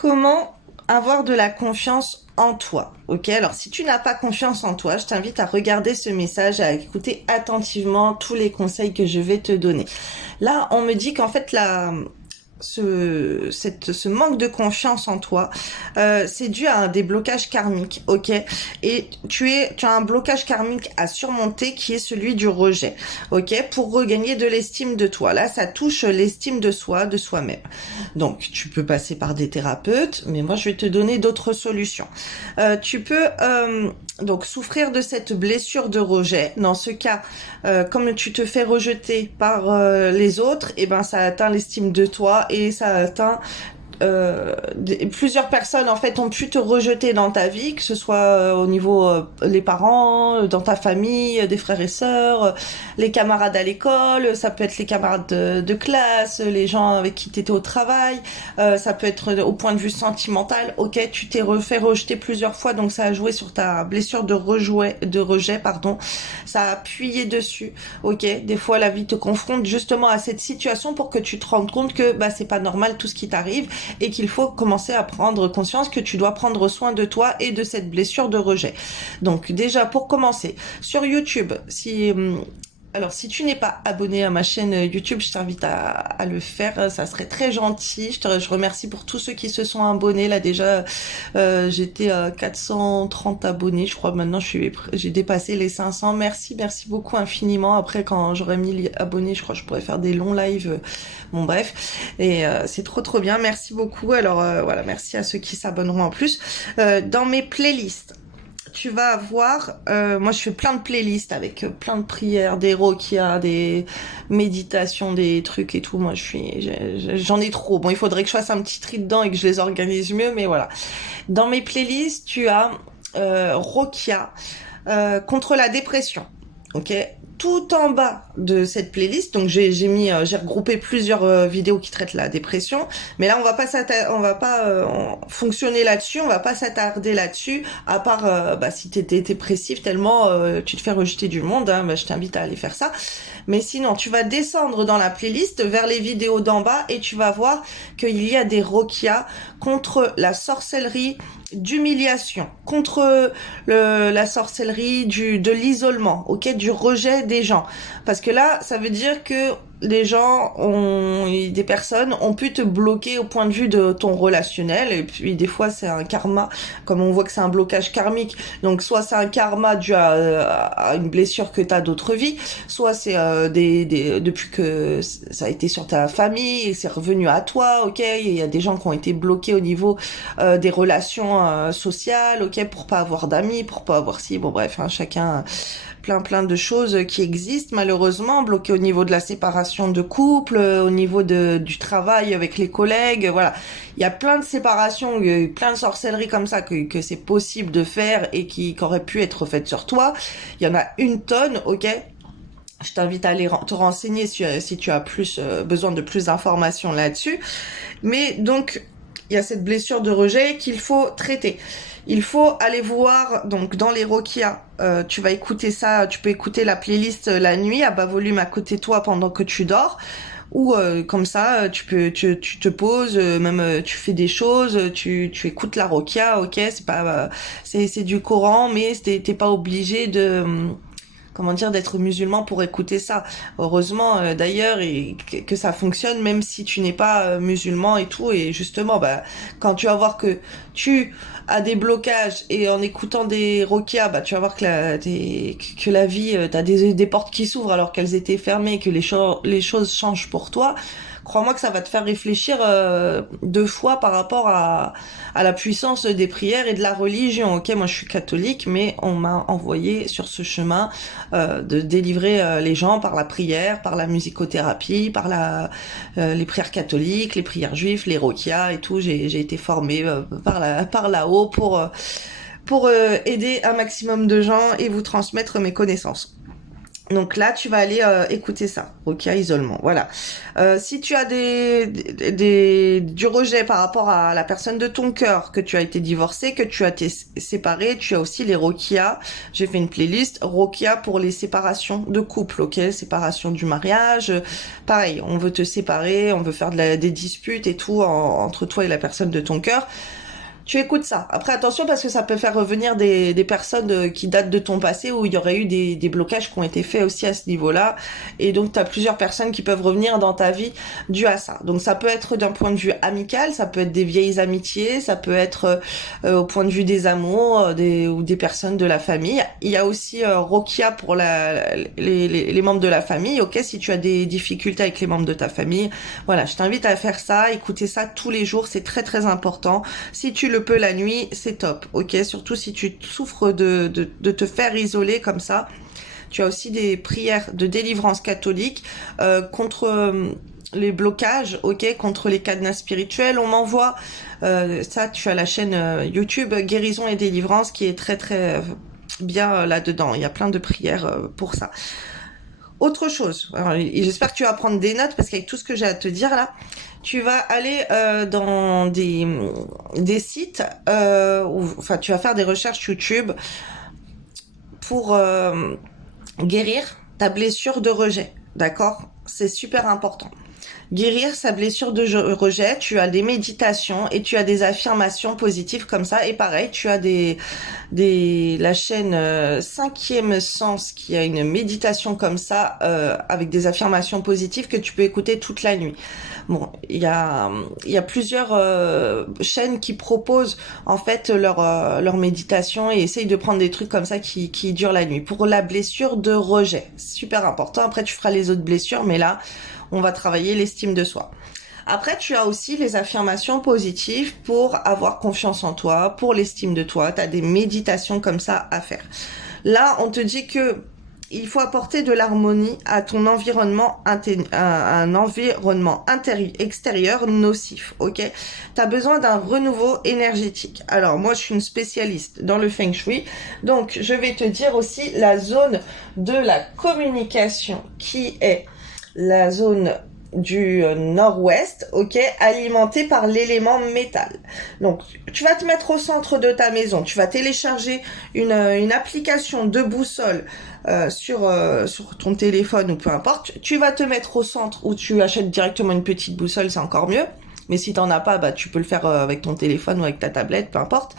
Comment avoir de la confiance en toi? Ok, alors si tu n'as pas confiance en toi, je t'invite à regarder ce message, à écouter attentivement tous les conseils que je vais te donner. Là, on me dit qu'en fait, ce manque de confiance en toi, c'est dû à des blocages karmiques, ok? Et tu as un blocage karmique à surmonter qui est celui du rejet, ok? Pour regagner de l'estime de toi. Là, ça touche l'estime de soi, de soi-même. Donc, tu peux passer par des thérapeutes, mais moi, je vais te donner d'autres solutions. Tu peux donc souffrir de cette blessure de rejet. Dans ce cas, comme tu te fais rejeter par les autres, et ben ça atteint l'estime de toi et ça atteint plusieurs personnes en fait ont pu te rejeter dans ta vie, que ce soit au niveau les parents, dans ta famille, des frères et sœurs, les camarades à l'école, ça peut être les camarades de classe, les gens avec qui tu étais au travail, ça peut être au point de vue sentimental. Ok, tu t'es fait rejeter plusieurs fois, donc ça a joué sur ta blessure de rejet, pardon. Ça a appuyé dessus. Ok, des fois la vie te confronte justement à cette situation pour que tu te rendes compte que bah c'est pas normal tout ce qui t'arrive et qu'il faut commencer à prendre conscience que tu dois prendre soin de toi et de cette blessure de rejet. Donc déjà pour commencer, sur YouTube, si tu n'es pas abonné à ma chaîne YouTube, je t'invite à le faire, ça serait très gentil. Je remercie pour tous ceux qui se sont abonnés. Là déjà, j'étais à 430 abonnés, je crois maintenant j'ai dépassé les 500. Merci beaucoup infiniment. Après, quand j'aurai 1000 abonnés, je crois que je pourrais faire des longs lives. Bon bref, et c'est trop bien. Merci beaucoup. Alors voilà, merci à ceux qui s'abonneront en plus. Dans mes playlists, tu vas avoir, moi je fais plein de playlists avec plein de prières, des rokias, des méditations, des trucs et tout. Moi j'en ai trop. Bon, il faudrait que je fasse un petit tri dedans et que je les organise mieux, mais voilà. Dans mes playlists, tu as rokia contre la dépression. Ok, tout en bas de cette playlist, donc j'ai regroupé plusieurs vidéos qui traitent la dépression, mais là on va pas fonctionner là-dessus, on va pas s'attarder là-dessus, à part si t'es dépressif tellement tu te fais rejeter du monde, hein, je t'invite à aller faire ça. Mais sinon, tu vas descendre dans la playlist vers les vidéos d'en bas et tu vas voir qu'il y a des rokias contre la sorcellerie d'humiliation, contre la sorcellerie de l'isolement, ok, du rejet des gens. Parce que là, ça veut dire que des personnes ont pu te bloquer au point de vue de ton relationnel, et puis des fois c'est un karma, comme on voit que c'est un blocage karmique, donc soit c'est un karma dû à une blessure que t'as d'autres vies, soit c'est depuis que ça a été sur ta famille et c'est revenu à toi, ok, il y a des gens qui ont été bloqués au niveau des relations sociales, ok, pour pas avoir d'amis, pour pas avoir bon bref, hein, chacun plein de choses qui existent malheureusement, bloquées au niveau de la séparation de couple, au niveau du travail avec les collègues, voilà. Il y a plein de séparations, plein de sorcelleries comme ça que c'est possible de faire et qui auraient pu être faites sur toi. Il y en a une tonne, ok. Je t'invite à aller te renseigner si tu as besoin de plus d'informations là-dessus. Mais donc, il y a cette blessure de rejet qu'il faut traiter. Il faut aller voir, donc dans les rokias, tu vas écouter ça, tu peux écouter la playlist la nuit à bas volume à côté de toi pendant que tu dors. Ou comme ça, tu te poses, même tu fais des choses, tu écoutes la rokia, ok, c'est du Coran, mais t'es pas obligé comment dire, d'être musulman pour écouter ça. Heureusement d'ailleurs et que ça fonctionne même si tu n'es pas musulman et tout, et justement quand tu vas voir que tu as des blocages et en écoutant des rokias, tu vas voir que la vie t'as des portes qui s'ouvrent alors qu'elles étaient fermées, que les choses changent pour toi. Crois-moi que ça va te faire réfléchir deux fois par rapport à la puissance des prières et de la religion. Ok, moi je suis catholique, mais on m'a envoyé sur ce chemin de délivrer les gens par la prière, par la musicothérapie, par les prières catholiques, les prières juives, les rokias et tout. J'ai été formée par là-haut pour aider un maximum de gens et vous transmettre mes connaissances. Donc là, tu vas aller écouter ça, Rokia isolement. Voilà. Si tu as du rejet par rapport à la personne de ton cœur, que tu as été divorcé, que tu as été séparé, tu as aussi les Rokia. J'ai fait une playlist Rokia pour les séparations de couple, ok, séparation du mariage. Pareil, on veut te séparer, on veut faire des disputes et tout entre toi et la personne de ton cœur. Tu écoutes ça. Après, attention, parce que ça peut faire revenir des personnes qui datent de ton passé où il y aurait eu des blocages qui ont été faits aussi à ce niveau-là. Et donc, tu as plusieurs personnes qui peuvent revenir dans ta vie dû à ça. Donc, ça peut être d'un point de vue amical, ça peut être des vieilles amitiés, ça peut être au point de vue des amours ou des personnes de la famille. Il y a aussi Rokia pour les membres de la famille. Ok, si tu as des difficultés avec les membres de ta famille, voilà, je t'invite à faire ça, écouter ça tous les jours. C'est très, très important. Si tu le peux la nuit, c'est top, ok? Surtout si tu souffres de te faire isoler comme ça. Tu as aussi des prières de délivrance catholique contre les blocages, ok? Contre les cadenas spirituels. On m'envoie ça, tu as la chaîne YouTube Guérison et Délivrance qui est très très bien là-dedans. Il y a plein de prières pour ça. Autre chose, j'espère que tu vas prendre des notes parce qu'avec tout ce que j'ai à te dire là, tu vas aller dans des sites, enfin tu vas faire des recherches YouTube pour guérir ta blessure de rejet, d'accord? C'est super important. Guérir sa blessure de rejet, tu as des méditations et tu as des affirmations positives comme ça. Et pareil, tu as la chaîne Cinquième Sens qui a une méditation comme ça avec des affirmations positives que tu peux écouter toute la nuit. Bon, il y a plusieurs chaînes qui proposent en fait leur méditation et essayent de prendre des trucs comme ça qui durent la nuit. Pour la blessure de rejet, super important. Après, tu feras les autres blessures, mais là, on va travailler l'estime de soi. Après, tu as aussi les affirmations positives pour avoir confiance en toi, pour l'estime de toi. Tu as des méditations comme ça à faire. Là, on te dit que il faut apporter de l'harmonie à ton environnement, un environnement extérieur nocif, ok? Tu as besoin d'un renouveau énergétique. Alors, moi, je suis une spécialiste dans le Feng Shui, donc je vais te dire aussi la zone de la communication qui est la zone du nord-ouest, ok, alimentée par l'élément métal. Donc, tu vas te mettre au centre de ta maison, tu vas télécharger une application de boussole sur ton téléphone ou peu importe. Tu vas te mettre au centre où tu achètes directement une petite boussole, c'est encore mieux. Mais si t'en as pas, bah tu peux le faire avec ton téléphone ou avec ta tablette, peu importe.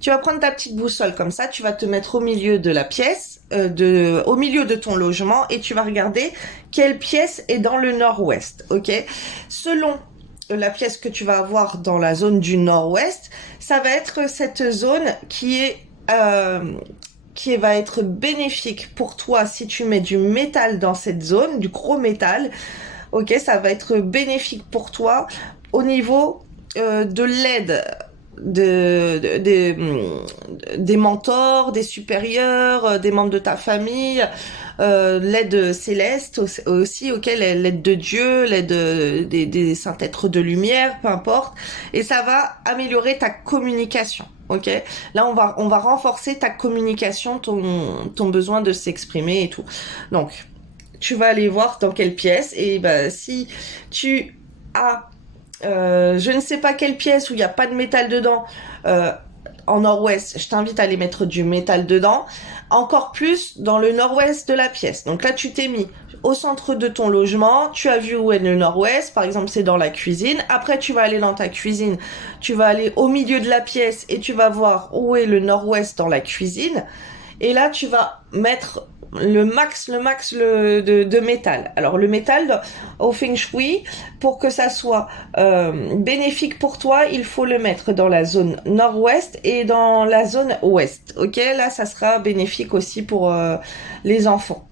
Tu vas prendre ta petite boussole comme ça, tu vas te mettre au milieu de la pièce, au milieu de ton logement et tu vas regarder quelle pièce est dans le nord-ouest, ok? Selon la pièce que tu vas avoir dans la zone du nord-ouest, ça va être cette zone qui va être bénéfique pour toi si tu mets du métal dans cette zone, du gros métal, ok? Ça va être bénéfique pour toi au niveau de l'aide des mentors, des supérieurs, des membres de ta famille, l'aide céleste aussi, ok, l'aide de Dieu, l'aide des saints êtres de lumière, peu importe, et ça va améliorer ta communication, ok. Là, on va renforcer ta communication, ton besoin de s'exprimer et tout. Donc, tu vas aller voir dans quelle pièce, et bah, si tu as je ne sais pas quelle pièce où il n'y a pas de métal dedans, en nord-ouest, je t'invite à aller mettre du métal dedans, encore plus dans le nord-ouest de la pièce. Donc là, tu t'es mis au centre de ton logement, tu as vu où est le nord-ouest, par exemple c'est dans la cuisine, après tu vas aller dans ta cuisine, tu vas aller au milieu de la pièce et tu vas voir où est le nord-ouest dans la cuisine, et là tu vas mettre le max de métal. Alors le métal au Feng Shui, pour que ça soit bénéfique pour toi, il faut le mettre dans la zone nord-ouest et dans la zone ouest. Ok, là ça sera bénéfique aussi pour les enfants.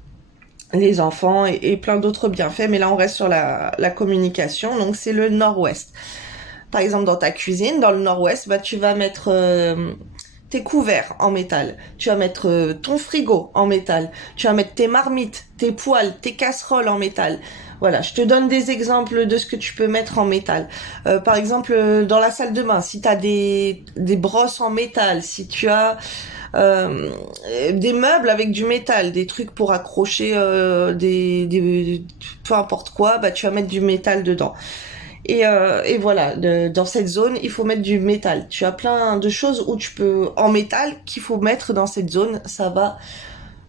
Et plein d'autres bienfaits, mais là on reste sur la communication, donc c'est le nord-ouest. Par exemple dans ta cuisine, dans le nord-ouest, bah tu vas mettre tes couverts en métal, tu vas mettre ton frigo en métal, tu vas mettre tes marmites, tes poêles, tes casseroles en métal. Voilà, je te donne des exemples de ce que tu peux mettre en métal. Par exemple, dans la salle de bain, si tu as des brosses en métal, si tu as euh, des meubles avec du métal, des trucs pour accrocher peu importe quoi, bah tu vas mettre du métal dedans. Et voilà, dans cette zone, il faut mettre du métal. Tu as plein de choses où tu peux en métal qu'il faut mettre dans cette zone. Ça va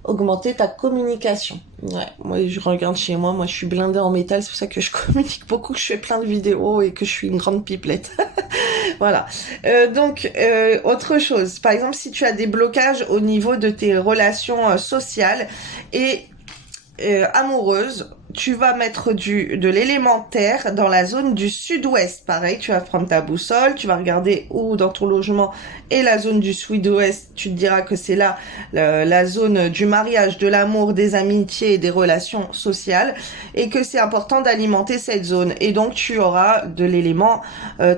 augmenter ta communication. Ouais, moi je regarde chez moi, moi je suis blindée en métal, c'est pour ça que je communique beaucoup, que je fais plein de vidéos et que je suis une grande pipelette. Voilà. Autre chose, par exemple, si tu as des blocages au niveau de tes relations sociales et amoureuse, tu vas mettre de l'élémentaire dans la zone du sud-ouest. Pareil, tu vas prendre ta boussole, tu vas regarder où dans ton logement est la zone du sud-ouest. Tu te diras que c'est là la zone du mariage, de l'amour, des amitiés et des relations sociales, et que c'est important d'alimenter cette zone. Et donc tu auras de l'élément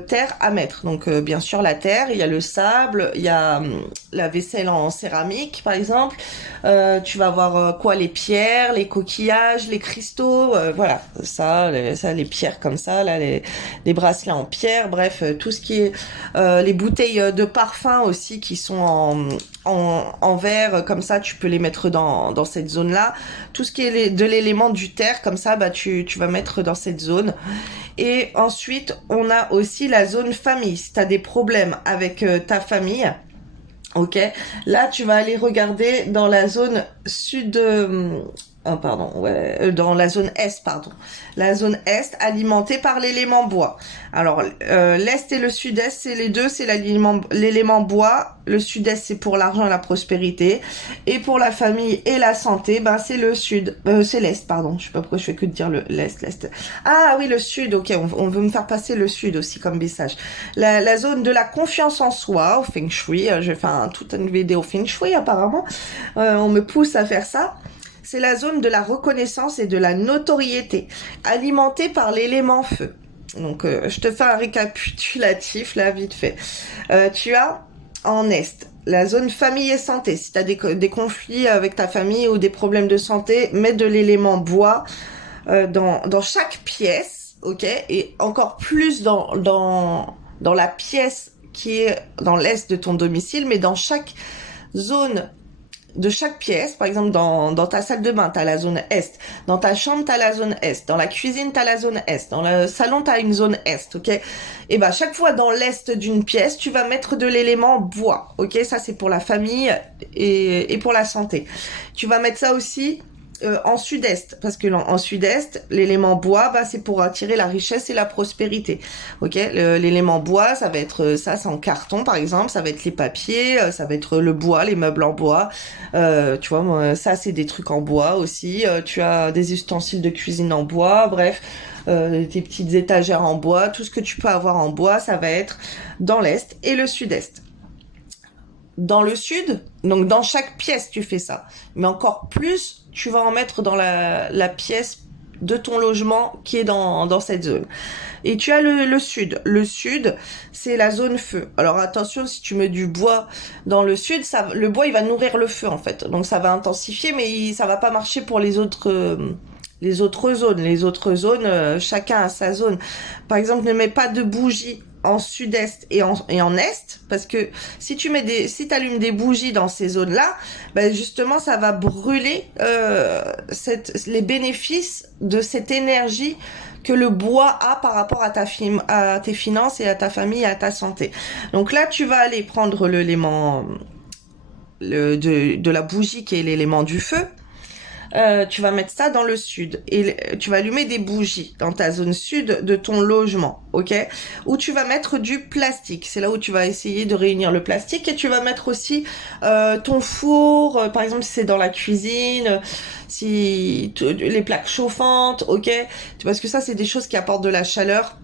terre à mettre. Donc bien sûr la terre, il y a le sable, il y a la vaisselle en céramique par exemple. Tu vas avoir quoi, les pierres, les coquillages, les cristaux, voilà, les pierres comme ça, là, les bracelets en pierre, bref, tout ce qui est les bouteilles de parfum aussi qui sont en verre, comme ça, tu peux les mettre dans cette zone-là. Tout ce qui est de l'élément du terre, comme ça, bah tu vas mettre dans cette zone. Et ensuite, on a aussi la zone famille. Si tu as des problèmes avec ta famille, ok, là tu vas aller regarder dans la zone sud, dans la zone est, pardon. La zone est alimentée par l'élément bois. Alors l'est et le sud-est, c'est les deux, c'est l'élément bois. Le sud-est c'est pour l'argent et la prospérité, et pour la famille et la santé, ben c'est le sud, c'est l'est, pardon. Je sais pas pourquoi je fais que de dire l'est. Ah oui, le sud. Ok, on veut me faire passer le sud aussi comme message. La zone de la confiance en soi au Feng Shui. Je vais faire toute une vidéo Feng Shui apparemment. On me pousse à faire ça. C'est la zone de la reconnaissance et de la notoriété, alimentée par l'élément feu. Donc, je te fais un récapitulatif, là, vite fait. Tu as, en est, la zone famille et santé. Si tu as des conflits avec ta famille ou des problèmes de santé, mets de l'élément bois dans chaque pièce, ok? Et encore plus dans la pièce qui est dans l'est de ton domicile, mais dans chaque zone de chaque pièce. Par exemple, dans ta salle de bain, t'as la zone est. Dans ta chambre, t'as la zone est. Dans la cuisine, t'as la zone est. Dans le salon, t'as une zone est, ok? Et ben, chaque fois dans l'est d'une pièce, tu vas mettre de l'élément bois, ok? Ça, c'est pour la famille et pour la santé. Tu vas mettre ça aussi en sud-est, parce que en sud-est, l'élément bois, bah, c'est pour attirer la richesse et la prospérité. Ok, l'élément bois, ça va être ça, c'est en carton par exemple, ça va être les papiers, ça va être le bois, les meubles en bois. Tu vois, moi, ça c'est des trucs en bois aussi. Tu as des ustensiles de cuisine en bois, bref. Tes petites étagères en bois, tout ce que tu peux avoir en bois, ça va être dans l'est et le sud-est. Dans le sud, donc dans chaque pièce tu fais ça, mais encore plus tu vas en mettre dans la pièce de ton logement qui est dans cette zone. Et tu as le sud. Le sud, c'est la zone feu. Alors attention, si tu mets du bois dans le sud, le bois il va nourrir le feu en fait, donc ça va intensifier, mais ça va pas marcher pour les autres zones. Les autres zones, chacun a sa zone. Par exemple, ne mets pas de bougies en sud-est et en est, parce que si t'allumes des bougies dans ces zones-là, ben justement ça va brûler les bénéfices de cette énergie que le bois a par rapport à tes finances et à ta famille et à ta santé. Donc là tu vas aller prendre l'élément de la bougie qui est l'élément du feu. Tu vas mettre ça dans le sud et tu vas allumer des bougies dans ta zone sud de ton logement, ok? Où tu vas mettre du plastique. C'est là où tu vas essayer de réunir le plastique, et tu vas mettre aussi ton four, par exemple si c'est dans la cuisine, les plaques chauffantes, ok? Parce que ça c'est des choses qui apportent de la chaleur.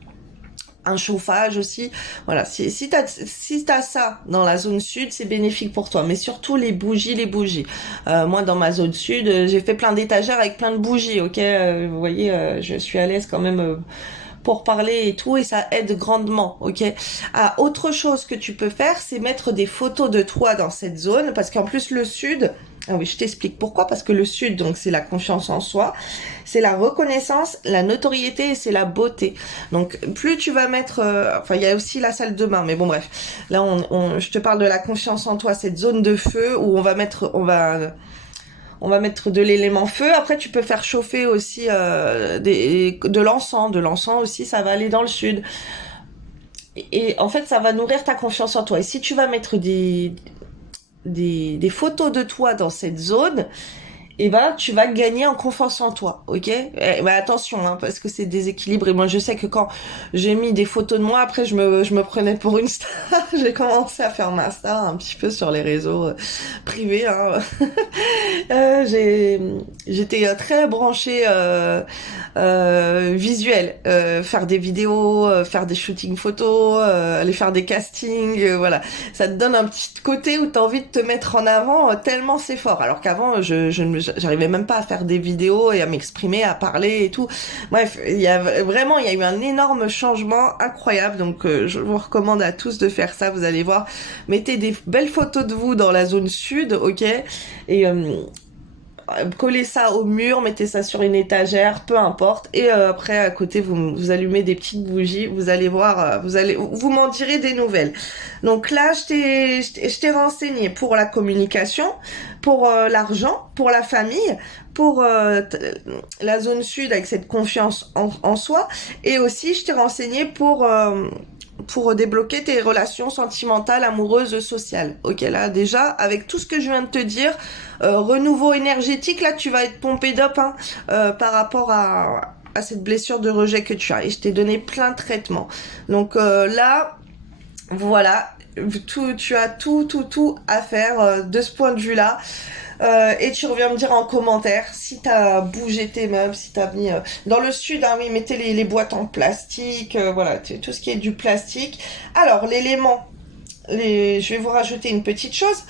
Un chauffage aussi, voilà. Si t'as ça dans la zone sud, c'est bénéfique pour toi. Mais surtout les bougies. Moi, dans ma zone sud, j'ai fait plein d'étagères avec plein de bougies, ok. Vous voyez, je suis à l'aise quand même pour parler et tout, et ça aide grandement, ok. Ah, autre chose que tu peux faire, c'est mettre des photos de toi dans cette zone, parce qu'en plus le sud, ah oui, je t'explique pourquoi, parce que le sud, donc c'est la confiance en soi, c'est la reconnaissance, la notoriété et c'est la beauté. Donc plus tu vas mettre, enfin il y a aussi la salle de bain, mais bon bref, là je te parle de la confiance en toi, cette zone de feu où on va mettre de l'élément feu. Après, tu peux faire chauffer aussi de l'encens. De l'encens aussi, ça va aller dans le sud. Et en fait, ça va nourrir ta confiance en toi. Et si tu vas mettre des photos de toi dans cette zone, et ben tu vas gagner en confiance en toi, ok. Mais attention, hein, parce que c'est déséquilibré. Moi, je sais que quand j'ai mis des photos de moi, après je me prenais pour une star. J'ai commencé à faire ma star un petit peu sur les réseaux privés. Hein. J'étais très branchée visuel, faire des vidéos, faire des shootings photos, aller faire des castings, voilà. Ça te donne un petit côté où t'as envie de te mettre en avant tellement c'est fort. Alors qu'avant, j'arrivais même pas à faire des vidéos et à m'exprimer, à parler et tout. Bref, il y a eu un énorme changement incroyable. Donc, je vous recommande à tous de faire ça. Vous allez voir, mettez des belles photos de vous dans la zone sud, ok, et collez ça au mur, mettez ça sur une étagère, peu importe. Et après, à côté, vous allumez des petites bougies. Vous allez voir, vous m'en direz des nouvelles. Donc là, je t'ai renseigné pour la communication, pour l'argent, pour la famille, pour la zone sud avec cette confiance en soi. Et aussi, je t'ai renseigné pour débloquer tes relations sentimentales, amoureuses, sociales. Ok, là déjà, avec tout ce que je viens de te dire, renouveau énergétique, là tu vas être pompé d'up hein, par rapport à cette blessure de rejet que tu as. Et je t'ai donné plein de traitements. Donc là, voilà, tu as tout à faire de ce point de vue-là. Et tu reviens me dire en commentaire si t'as bougé tes meubles, si t'as mis dans le sud, hein, oui, mettez les boîtes en plastique, voilà, tout ce qui est du plastique. Alors l'élément, je vais vous rajouter une petite chose.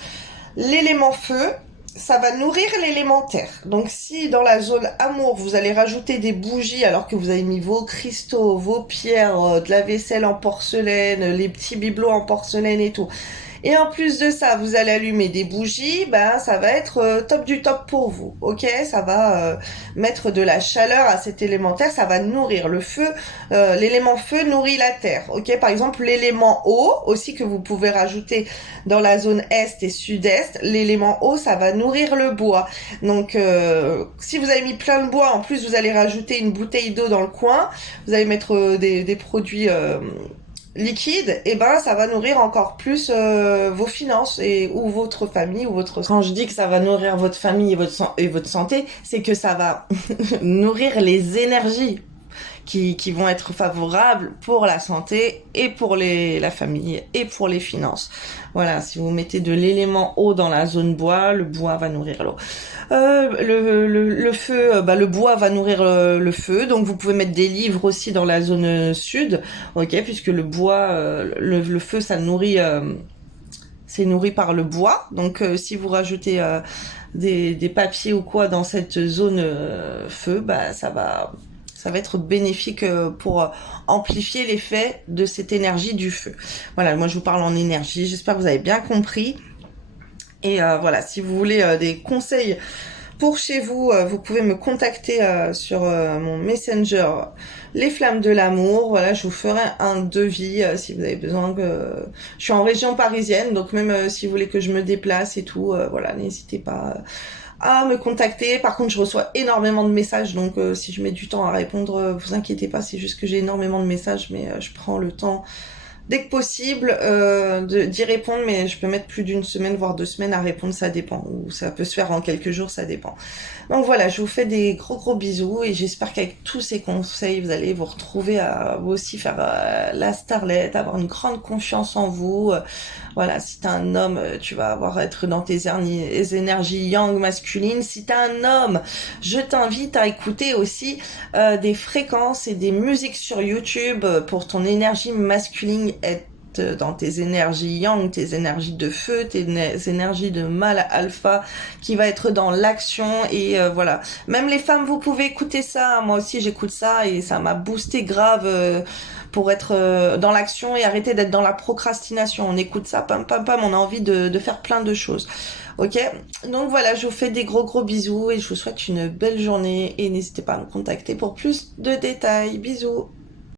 L'élément feu, ça va nourrir l'élément terre. Donc si dans la zone amour, vous allez rajouter des bougies alors que vous avez mis vos cristaux, vos pierres, de la vaisselle en porcelaine, les petits bibelots en porcelaine et tout. Et en plus de ça, vous allez allumer des bougies, ben ça va être top du top pour vous, ok. Ça va mettre de la chaleur à cet élémentaire, ça va nourrir le feu. L'élément feu nourrit la terre, ok. Par exemple, l'élément eau aussi que vous pouvez rajouter dans la zone est et sud-est. L'élément eau, ça va nourrir le bois. Donc, si vous avez mis plein de bois, en plus vous allez rajouter une bouteille d'eau dans le coin. Vous allez mettre des produits liquide, et ben ça va nourrir encore plus vos finances ou votre famille ou votre. Quand je dis que ça va nourrir votre famille et votre santé, c'est que ça va nourrir les énergies qui vont être favorables pour la santé et pour la famille et pour les finances. Voilà, si vous mettez de l'élément eau dans la zone bois, le bois va nourrir l'eau. Le feu, le bois va nourrir le feu, donc vous pouvez mettre des livres aussi dans la zone sud, ok, puisque le bois, le feu, ça nourrit, c'est nourri par le bois, donc si vous rajoutez des papiers ou quoi dans cette zone feu, ça va être bénéfique pour amplifier l'effet de cette énergie du feu. Voilà, moi je vous parle en énergie, j'espère que vous avez bien compris. Et voilà, si vous voulez des conseils pour chez vous, vous pouvez me contacter sur mon Messenger, les Flammes de l'amour. Voilà, je vous ferai un devis si vous avez besoin. Je suis en région parisienne, donc même si vous voulez que je me déplace et tout, voilà, n'hésitez pas à me contacter. Par contre, je reçois énormément de messages, donc si je mets du temps à répondre, vous inquiétez pas, c'est juste que j'ai énormément de messages, mais je prends le temps dès que possible d'y répondre, mais je peux mettre plus d'une semaine voire 2 semaines à répondre, ça dépend, ou ça peut se faire en quelques jours, ça dépend. Donc voilà, je vous fais des gros bisous et j'espère qu'avec tous ces conseils vous allez vous retrouver à vous aussi faire la starlette, avoir une grande confiance en vous. Voilà, si t'es un homme, tu vas être dans tes énergies yang masculines. Si t'es un homme, je t'invite à écouter aussi des fréquences et des musiques sur YouTube pour ton énergie masculine être dans tes énergies yang, tes énergies de feu, tes énergies de mâle alpha, qui va être dans l'action et voilà. Même les femmes, vous pouvez écouter ça. Moi aussi, j'écoute ça et ça m'a boosté grave pour être dans l'action et arrêter d'être dans la procrastination. On écoute ça, pam pam pam, on a envie de faire plein de choses. Ok, donc voilà, je vous fais des gros bisous et je vous souhaite une belle journée et n'hésitez pas à me contacter pour plus de détails. Bisous.